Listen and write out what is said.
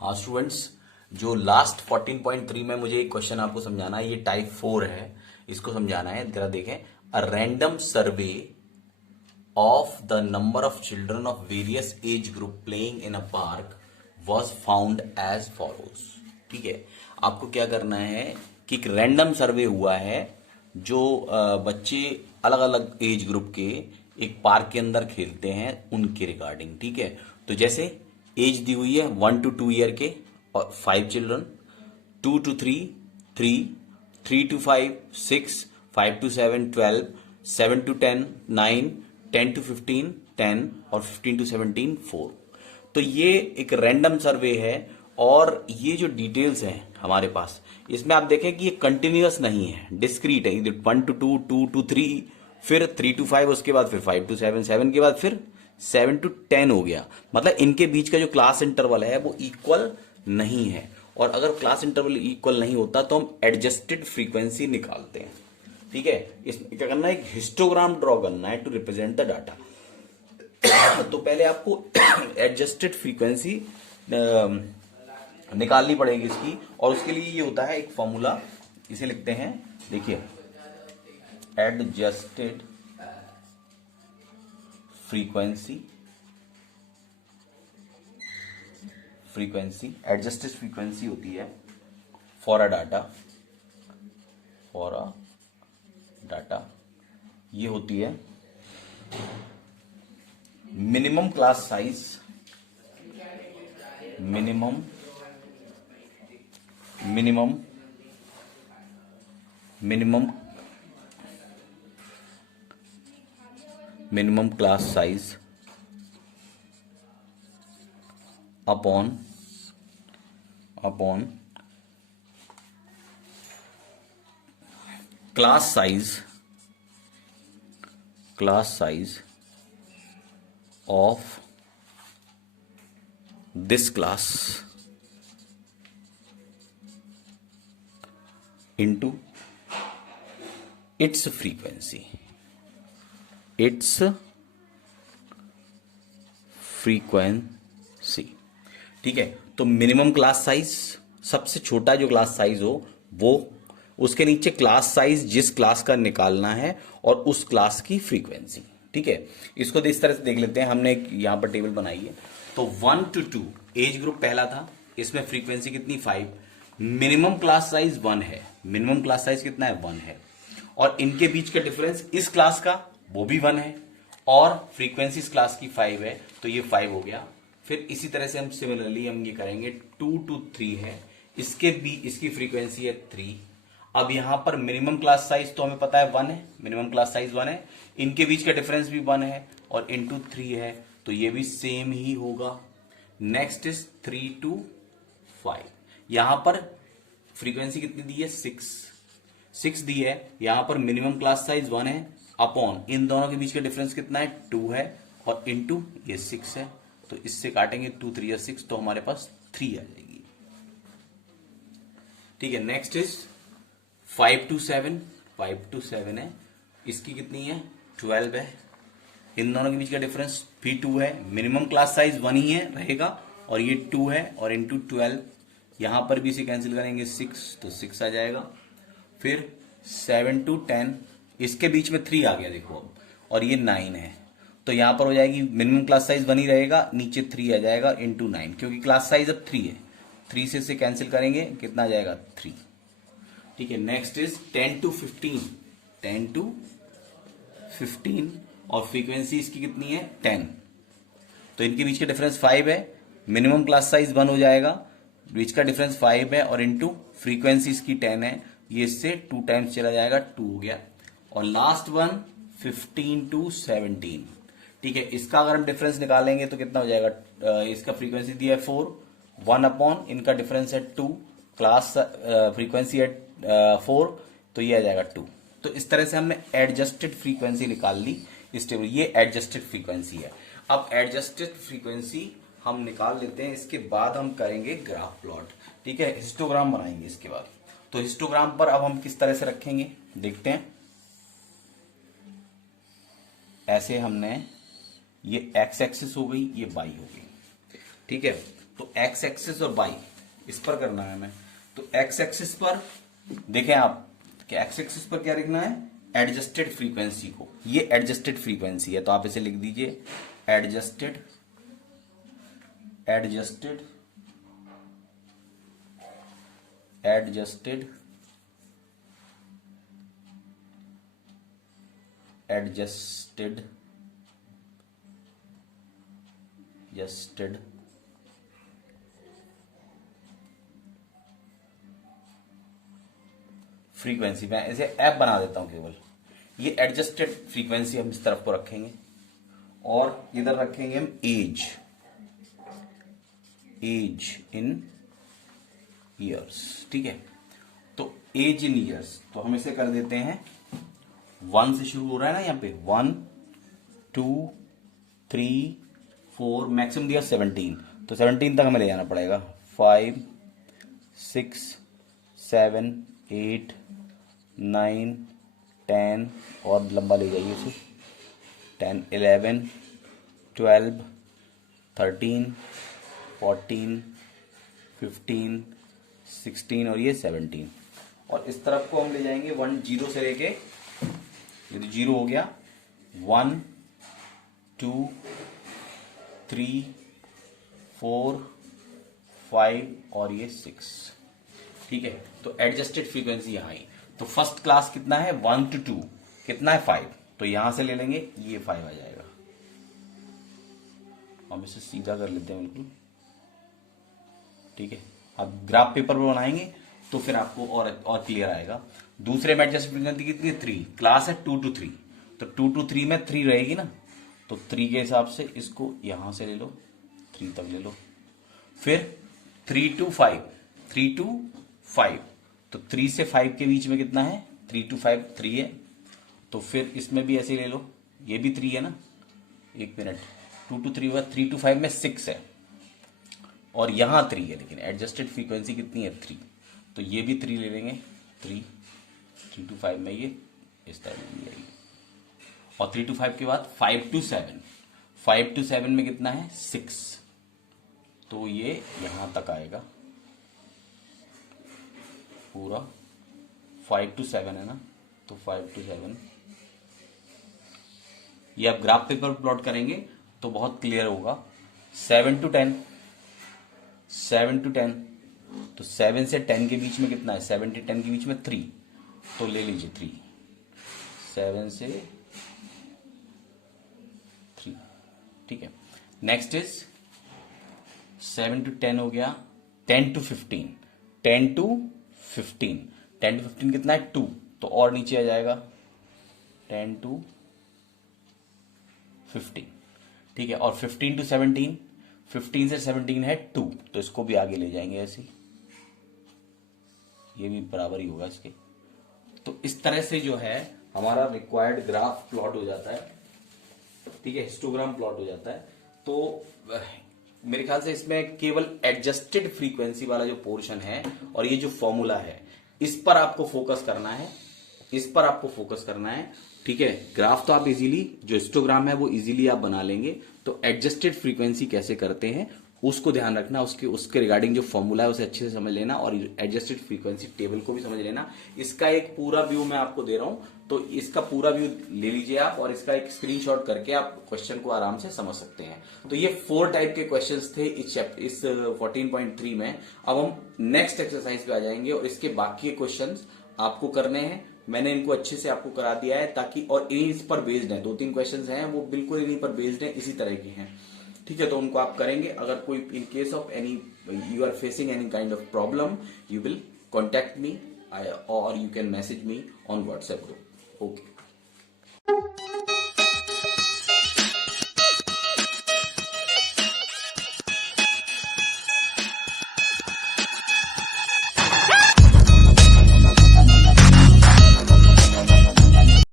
हाँ स्टूडेंट्स, जो लास्ट 14.3 में मुझे एक क्वेश्चन आपको समझाना है, ये टाइप 4 है, इसको समझाना है। जरा देखें। A random survey of the number of children of various age group playing in a park was found as follows. ठीक है, आपको क्या करना है कि एक रैंडम सर्वे हुआ है जो बच्चे अलग अलग एज ग्रुप के एक पार्क के अंदर खेलते हैं उनके रिगार्डिंग। ठीक है, तो जैसे एज दी हुई है 1 to 2 ईयर के और 5 children, 2 to 3 3, 3 to 5 6, 5 to 7 12, 7 to 10 9, 10 to 15 10 और 15 to 17 4। तो ये एक रैंडम सर्वे है और ये जो डिटेल्स हैं हमारे पास, इसमें आप देखें कि ये कंटिन्यूअस नहीं है, डिस्क्रीट है। इधर 1 to 2, 2 to 3, फिर 3 to 5, उसके बाद फिर 5 to 7, 7 के बाद फिर 7 to 10 हो गया। मतलब इनके बीच का जो क्लास इंटरवल है वो इक्वल नहीं है, और अगर क्लास इंटरवल इक्वल नहीं होता तो हम एडजस्टेड फ्रीक्वेंसी निकालते हैं। ठीक है, इसमें क्या करना है, एक हिस्टोग्राम ड्रॉ करना है टू रिप्रेजेंट द डाटा। तो पहले आपको एडजस्टेड फ्रीक्वेंसी निकालनी पड़ेगी इसकी, और उसके लिए ये होता है एक फॉर्मूला, इसे लिखते हैं। देखिए, एडजस्टेड फ्रीक्वेंसी एडजस्टेड फ्रीक्वेंसी होती है फॉर अ डाटा, ये होती है minimum class size, minimum class size upon class size of this class into its frequency। ठीक है, तो मिनिमम क्लास साइज, सबसे छोटा जो क्लास साइज हो वो, उसके नीचे क्लास साइज जिस क्लास का निकालना है और उस क्लास की फ्रीक्वेंसी। ठीक है, इसको इस तरह से देख लेते हैं। हमने यहां पर टेबल बनाई है। तो 1 to 2 एज ग्रुप पहला था, इसमें फ्रीक्वेंसी कितनी 5, मिनिमम क्लास साइज 1 है। मिनिमम क्लास साइज कितना है 1 है, और इनके बीच का डिफरेंस इस क्लास का वो भी 1 है, और फ्रीक्वेंसी इस क्लास की 5 है, तो ये 5 हो गया। फिर इसी तरह से हम सिमिलरली हम ये करेंगे, 2 to 3 है, इसकी फ्रीक्वेंसी है 3। अब यहां पर मिनिमम क्लास साइज तो हमें पता है 1 है, मिनिमम क्लास साइज 1 है, इनके बीच का डिफरेंस भी 1 है, और इंटू 3 है, तो ये भी सेम ही होगा। नेक्स्ट इज 3 to 5, यहां पर फ्रीक्वेंसी कितनी दी है 6 दी है, यहां पर मिनिमम क्लास साइज 1 है, अपॉन इन दोनों के बीच का डिफरेंस कितना है 2 है, और इंटू ये 6 है, तो इससे काटेंगे 2 3 6, तो हमारे पास 3 आ जाएगी। ठीक है, नेक्स्ट इज 5 to 7 है, इसकी कितनी है 12 है, इन दोनों के बीच का डिफरेंस भी 2 है, मिनिमम क्लास साइज 1 ही है रहेगा, और ये 2 है, और इंटू 12, यहां पर भी इसे कैंसिल करेंगे 6, तो 6 आ जाएगा। फिर 7 to 10, इसके बीच में 3 आ गया देखो अब, और ये 9 है, तो यहां पर हो जाएगी मिनिमम क्लास साइज 1 ही रहेगा, नीचे 3 आ जाएगा इंटू 9, क्योंकि क्लास साइज अब 3 है, 3 से इसे कैंसिल करेंगे, कितना आ जाएगा 3। ठीक है, नेक्स्ट इज 10 to 15, और फ्रीक्वेंसी इसकी कितनी है 10, तो इनके बीच का डिफरेंस 5 है, मिनिमम क्लास साइज 1 हो जाएगा, बीच का डिफरेंस 5 है, और इंटू फ्रीक्वेंसी इसकी 10 है, ये इससे 2 टाइम्स चला जाएगा, 2 हो गया। और लास्ट वन 15 to 17। ठीक है, इसका अगर हम डिफरेंस निकालेंगे तो कितना हो जाएगा, इसका फ्रीक्वेंसी दिया है 4, 1 अपॉन इनका डिफरेंस है 2, क्लास फ्रीक्वेंसी है 4, तो ये आ जाएगा 2। तो इस तरह से हमने एडजस्टेड फ्रीक्वेंसी निकाल ली इस टेबल, ये एडजस्टेड फ्रीक्वेंसी है। अब एडजस्टेड फ्रीक्वेंसी हम निकाल लेते हैं, इसके बाद हम करेंगे ग्राफ प्लॉट। ठीक है, हिस्टोग्राम बनाएंगे इसके बाद। तो हिस्टोग्राम पर अब हम किस तरह से रखेंगे देखते हैं। ऐसे हमने, ये एक्स एक्सिस हो गई, ये वाई हो गई। ठीक है, तो एक्स एक्सिस और वाई इस पर करना है हमें। तो एक्स एक्सिस पर देखें आप कि एक्स एक्सिस पर क्या लिखना है, एडजस्टेड फ्रीक्वेंसी को, ये एडजस्टेड फ्रीक्वेंसी है तो आप इसे लिख दीजिए adjusted adjusted adjusted adjusted adjusted frequency. मैं इसे ऐप बना देता हूं केवल, ये एडजस्टेड फ्रीक्वेंसी हम इस तरफ को रखेंगे और इधर रखेंगे हम एज इन ईयर्स। ठीक है, तो एज इन ईयर्स तो हम इसे कर देते हैं 1 से शुरू हो रहा है ना, यहां पे 1 2 3 4 मैक्सिमम दिया 17, तो 17 तक हमें ले जाना पड़ेगा। 5 6 7 8 9 10 और लंबा ले जाइए उसे, 10 11 12 13 14 15 16 और ये 17, और इस तरफ को हम ले जाएंगे 1 0 से लेके, ये तो 0 हो गया, 1 2 3 4 5 और ये 6। ठीक है, तो एडजस्टेड फ्रीक्वेंसी यहां आई। तो फर्स्ट क्लास कितना है 1 to 2 कितना है 5, तो यहां से ले लेंगे ये 5 आ जाएगा। हम इसे सीधा कर लेते हैं बिल्कुल। ठीक है, अब ग्राफ पेपर पर बनाएंगे तो फिर आपको और क्लियर आएगा। दूसरे में एडजस्टेड फ्रीक्वेंसी कितनी है 3, क्लास है 2 to 3, तो 2 to 3 में 3 रहेगी ना, तो 3 के हिसाब से इसको यहां से ले लो 3 तक ले लो। फिर 3 to 5 3 to 5, तो 3 से 5 के बीच में कितना है 3 to 5 3 है, तो फिर इसमें भी ऐसे ले लो, ये भी 3 है ना, एक मिनट 2 to 3 हुआ, 3 to 5 में 6 है और यहां 3 है, लेकिन एडजस्टेड फ्रीक्वेंसी कितनी है 3, तो ये भी 3 ले लेंगे 3 to 5 में ये इस तरह में आएगी। और 3 to 5 के बाद 5 to 7 5 to 7 में कितना है 6, तो ये यहां तक आएगा पूरा। 5 to 7 है ना, तो 5 to 7 ये आप ग्राफ पेपर प्लॉट करेंगे तो बहुत क्लियर होगा। 7 to 10 तो 7 से 10 के बीच में कितना है 7 से 10 के बीच में 3, तो ले लीजिए 3 7 से 3। ठीक है, नेक्स्ट इज 7 to 10 हो गया, 10 to 15 10 to 15 कितना है 2, तो और नीचे आ जाएगा 10 to 15। ठीक है, और 15 to 17 15 से 17 है 2, तो इसको भी आगे ले जाएंगे ऐसे, ये भी बराबर ही होगा इसके। तो इस तरह से जो है हमारा रिक्वायर्ड ग्राफ प्लॉट हो जाता है। ठीक है, हिस्टोग्राम प्लॉट हो जाता है। तो मेरे ख्याल से इसमें केवल एडजस्टेड फ्रीक्वेंसी वाला जो पोर्शन है और ये जो फॉर्मूला है इस पर आपको फोकस करना है, इस पर आपको फोकस करना है। ठीक है, ग्राफ तो आप इजीली, जो हिस्टोग्राम है वो इजीली आप बना लेंगे, तो एडजस्टेड फ्रीक्वेंसी कैसे करते हैं उसको ध्यान रखना, उसके रिगार्डिंग जो फॉर्मूला है उसे अच्छे से समझ लेना और एडजस्टेड फ्रीक्वेंसी टेबल को भी समझ लेना। इसका एक पूरा व्यू मैं आपको दे रहा हूं, तो इसका पूरा व्यू ले लीजिए आप और इसका एक स्क्रीनशॉट करके आप क्वेश्चन को आराम से समझ सकते हैं। तो ये 4 टाइप के क्वेश्चंस थे इस 14.3 में। अब हम नेक्स्ट एक्सरसाइज पे आ जाएंगे और इसके बाकी क्वेश्चंस आपको करने हैं। मैंने इनको अच्छे से आपको करा दिया है ताकि, और इन्हीं पर बेस्ड है, 2-3 क्वेश्चंस हैं वो बिल्कुल इन्हीं पर बेस्ड है, इसी तरह के हैं। ठीक है, तो उनको आप करेंगे। अगर कोई in case of any you are facing any kind of problem you will contact me और you can message me on WhatsApp group. Okay.